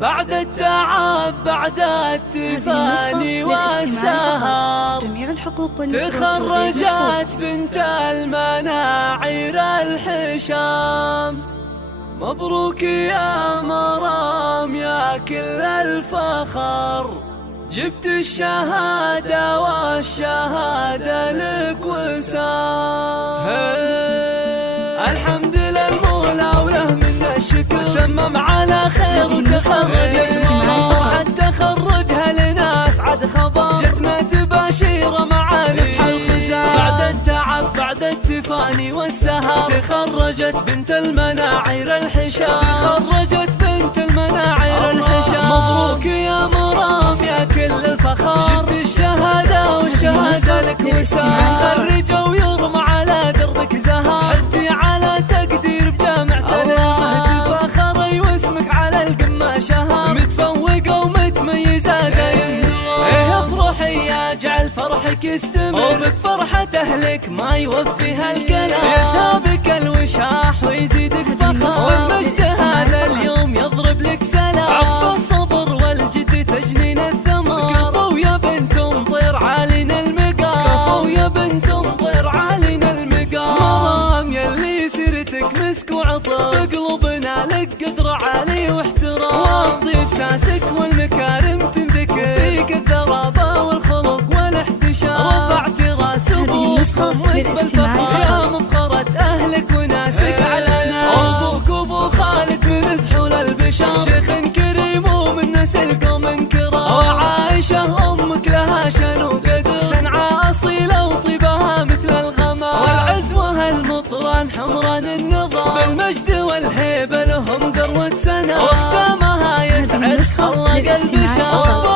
بعد التعب بعد التفاني والسهر تخرجت بنت المناعير الحشام. مبروك يا مرام يا كل الفخر، جبت الشهادة والشهادة لك وسام. الحمد للمولى وله من الشكر، تمم على خير وتخرجت مرام. تخرجها لناس عد خبر، جتنا تباشير مع ربح الخزام. بعد التعب بعد التفاني والسهر تخرجت بنت المناعير الحشام. تخرجت بنت المناعير الحشام. مبروك يا مرام يا كل الفخر، جبت الشهادة والشهادة لك وسام. تخرج ويرمى على دربك زهر، حزتي على تقدير بجامعتنا. تفاخري واسمك على القمة شهر، متفوقة ومتميزة دايم. افرحي يا جعل فرحك يستمر، وبك فرحة اهلك ما يوفيها الكلام. يسابك الوشاح ويزيدك فخر، والمجد هذا اليوم يضرب لك سلام. عقب الصبر والجد تجنين الثمر، كفو يا بنت مطير عالينا المقام. كفو يا بنت مطير عالينا المقام. مرام يلي سيرتك مسك وعطر، بقلوبنا لك قدر عالي واحترام. واضيف ساسك والمكارم تنذكر، فيك الذرابة والخلق والاحتشام. رفعت راس ابوكم بالفخر، يا مفخرة اهلك وناسك علنا. ابوك ابو خالد من زحول البشر، شيخ كريم ومن نسل قوم كرام. وعائشة امك لها شان وقدر، صنعاء اصيلة وطيبها مثل الغمام. والعزوة المطران حمران النظام، بالمجد والهيبة لهم ذروة سنة. واختامها يسعد خلق البشر.